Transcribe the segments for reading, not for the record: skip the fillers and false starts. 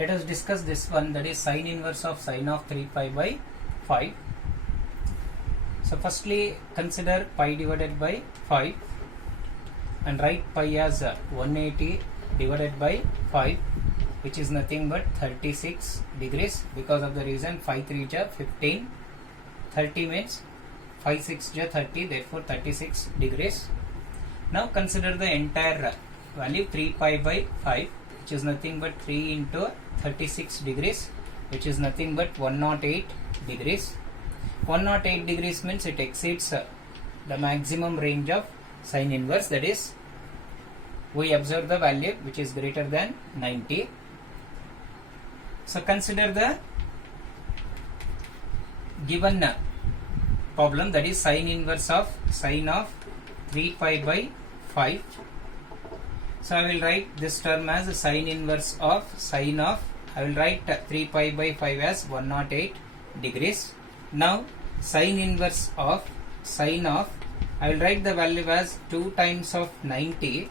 Let us discuss this one, that is sine inverse of sine of 3 pi by 5. So firstly consider pi divided by 5 and write pi as 180 divided by 5, which is nothing but 36 degrees, because of the reason 5 3 ja 15, 30 means 5 6 ja 30, therefore 36 degrees. Now consider the entire value 3 pi by 5, which is nothing but 3 into 36 degrees, which is nothing but 108 degrees. 108 degrees means it exceeds the maximum range of sine inverse, that is we observe the value which is greater than 90. So consider the given problem, that is sine inverse of sine of 3 pi by 5. So I will write this term as sine inverse of sine of, I will write 3 pi by 5 as 108 degrees. Now sine inverse of sine of, I will write the value as 2 times of 90,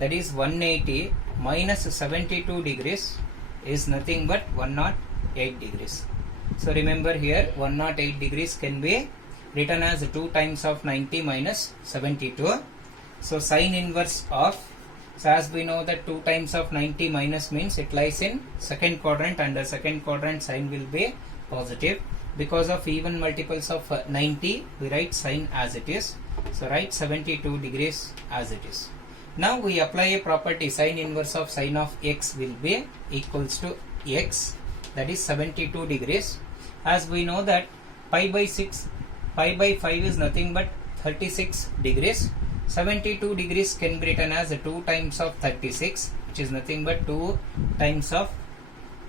that is 180 minus 72 degrees is nothing but 108 degrees. So remember here 108 degrees can be written as 2 times of 90 minus 72. So sine inverse of, so as we know that 2 times of 90 minus means it lies in second quadrant, and the second quadrant sign will be positive. Because of even multiples of 90, we write sine as it is. So write 72 degrees as it is. Now we apply a property, sine inverse of sine of x will be equals to x, that is 72 degrees. As we know that pi by 5 is nothing but 36 degrees. 72 degrees can be written as 2 times of 36, which is nothing but 2 times of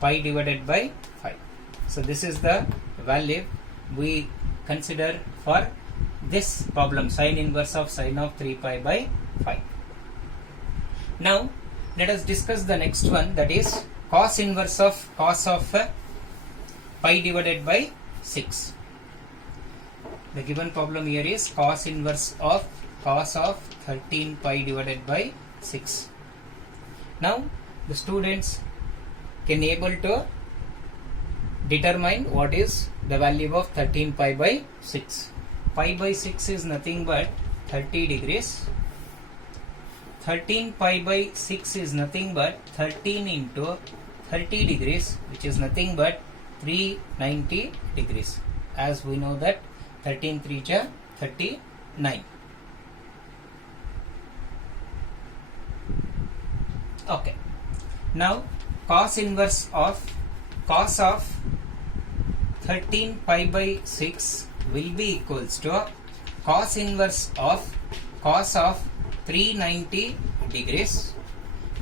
pi divided by 5. So this is the value we consider for this problem, sine inverse of sine of 3 pi by 5. Now let us discuss the next one, that is cos inverse of cos of pi divided by 6. The given problem here is cos inverse of cos of 13 pi divided by 6. Now the students can able to determine what is the value of 13 pi by 6. Pi by 6 is nothing but 30 degrees. 13 pi by 6 is nothing but 13 into 30 degrees, which is nothing but 390 degrees. As we know that 13 3 ja 39. Okay. Now cos inverse of cos of 13 pi by 6 will be equals to cos inverse of cos of 390 degrees.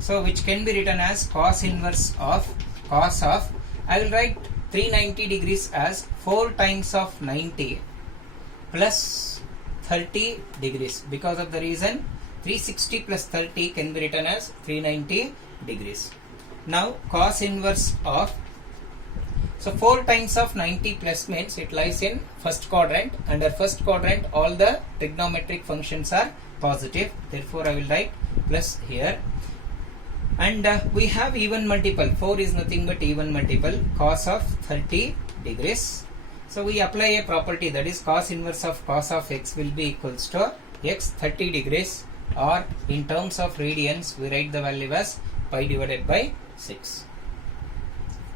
So which can be written as cos inverse of cos of, I will write 390 degrees as 4 times of 90 plus 30 degrees. Because of the reason 360 plus 30 can be written as 390 degrees. Now cos inverse of, so 4 times of 90 plus means it lies in first quadrant. Under first quadrant all the trigonometric functions are positive, therefore I will write plus here. And we have even multiple, 4 is nothing but even multiple, cos of 30 degrees. So we apply a property, that is cos inverse of cos of x will be equals to x 30 degrees, or in terms of radians we write the value as pi divided by 6.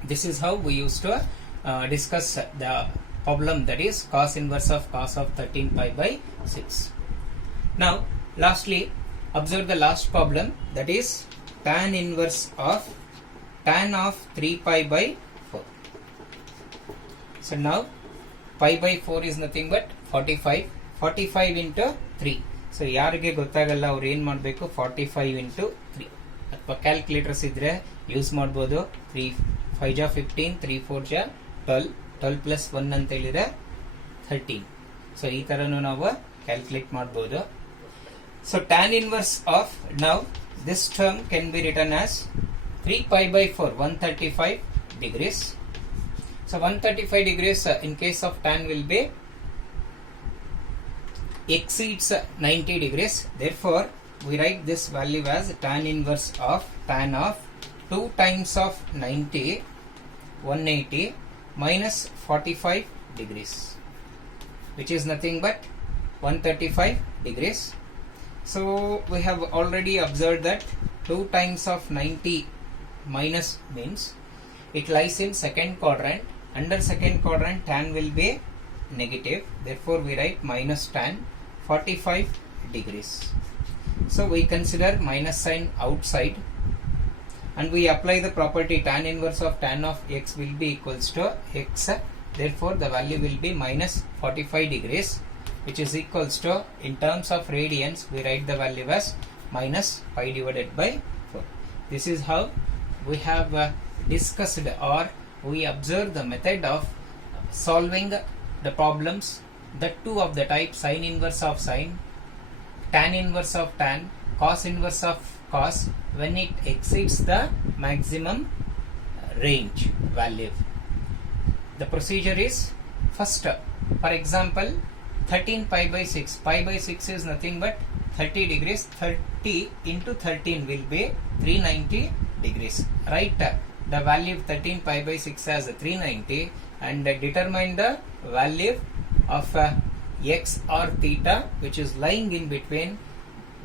This is how we used to discuss the problem, that is cos inverse of cos of 13 pi by 6. Now lastly observe the last problem, that is tan inverse of tan of 3 pi by 4. So now pi by 4 is nothing but 45. 45 into 3. So ಯಾರಿಗೆ ಗೊತ್ತಾಗಲ್ಲ ಅವ್ರು ಏನು ಮಾಡಬೇಕು, 45 into 3 ಅಥವಾ calculators ಇದ್ರೆ use ಮಾಡ್ಬೋದು. 3 5 ಜಾ 15, 3 4 ಜಾ 12, 12 ಪ್ಲಸ್ 1 ಅಂತ ಹೇಳಿದ್ರೆ 13. ಸೊ ಈ ಥರನೂ ನಾವು ಕ್ಯಾಲ್ಕುಲೇಟ್ ಮಾಡ್ಬೋದು. So tan inverse of, now this term can be written as 3 pi by 4, 135 degrees. So 135 degrees in case of tan will be exceeds 90 degrees. Therefore we write this value as tan inverse of tan of 2 times of 90, 180 minus 45 degrees, which is nothing but 135 degrees. So we have already observed that 2 times of 90 minus means it lies in second quadrant. Under second quadrant tan will be negative, therefore we write minus tan 45 degrees. So we consider minus sign outside and we apply the property tan inverse of tan of x will be equals to x, therefore the value will be minus 45 degrees, which is equals to, in terms of radians we write the value as minus pi divided by 4. This is how we have discussed or we observe the method of solving the problems, that too of the type sine inverse of sine, tan inverse of tan, cos inverse of cos, when it exceeds the maximum range value. The procedure is, first, for example, 13 pi by 6. Pi by 6 is nothing but 30 degrees. 30 into 13 will be 390 degrees. Write the value of 13 pi by 6 as 390 and determine the value of x or theta, which is lying in between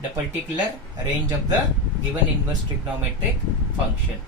the particular range of the given inverse trigonometric function.